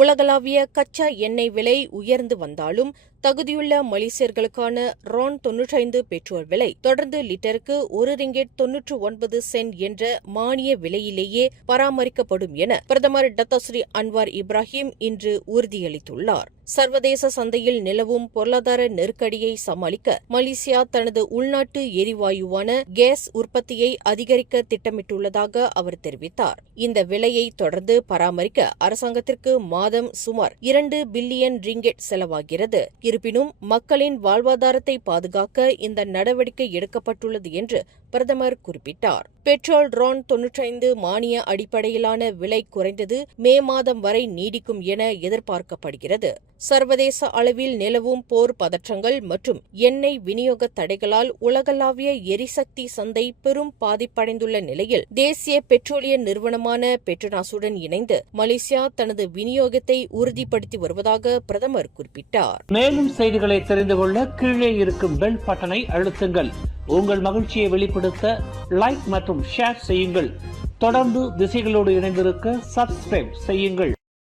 உலகளாவிய கச்சா எண்ணெய் விலை உயர்ந்து வந்தாலும் தகுதியுள்ள மலேசியர்களுக்கான ரான் 95 பெட்ரோல் விலை தொடர்ந்து லிட்டருக்கு $1.99 என்ற மானிய விலையிலேயே பராமரிக்கப்படும் என பிரதமர் டத்தோஸ்ரீ அன்வார் இப்ராஹிம் இன்று உறுதியளித்துள்ளார். சர்வதேச சந்தையில் நிலவும் பொருளாதார நெருக்கடியை சமாளிக்க மலேசியா தனது உள்நாட்டு எரிவாயுவான கேஸ் உற்பத்தியை அதிகரிக்க திட்டமிட்டுள்ளதாக அவர் தெரிவித்தார். இந்த விலையை தொடர்ந்து பராமரிக்க அரசாங்கத்திற்கு மாதம் சுமார் 2 பில்லியன் ரிங்கெட் செலவாகிறது. இருப்பினும் மக்களின் வாழ்வாதாரத்தை பாதுகாக்க இந்த நடவடிக்கை எடுக்கப்பட்டுள்ளது என்று பிரதமர் குறிப்பிட்டார். பெட்ரோல் ரான் 95 மானிய அடிப்படையிலான விலை குறைந்தது மே மாதம் வரை நீடிக்கும் என எதிர்பார்க்கப்படுகிறது. சர்வதேச அளவில் நிலவும் போர் பதற்றங்கள் மற்றும் எண்ணெய் விநியோக தடைகளால் உலகளாவிய எரிசக்தி சந்தை பெரும் பாதிப்படைந்துள்ள நிலையில் தேசிய பெட்ரோலிய நிறுவனமான பெட்ரோனாஸுடன் இணைந்து மலேசியா தனது விநியோகத்தை உறுதிப்படுத்தி வருவதாக பிரதமர் குறிப்பிட்டார். மேலும் செய்திகளை தெரிந்து கொள்ள கீழே இருக்கும் பெல் பட்டனை அழுத்துங்கள். உங்கள் மகிழ்ச்சியை வெளிப்படுத்த லைக் மற்றும் ஷேர் செய்யுங்கள். தொடர்ந்து திசைகளோடு இணைந்திருக்க சப்ஸ்கிரைப் செய்யுங்கள்.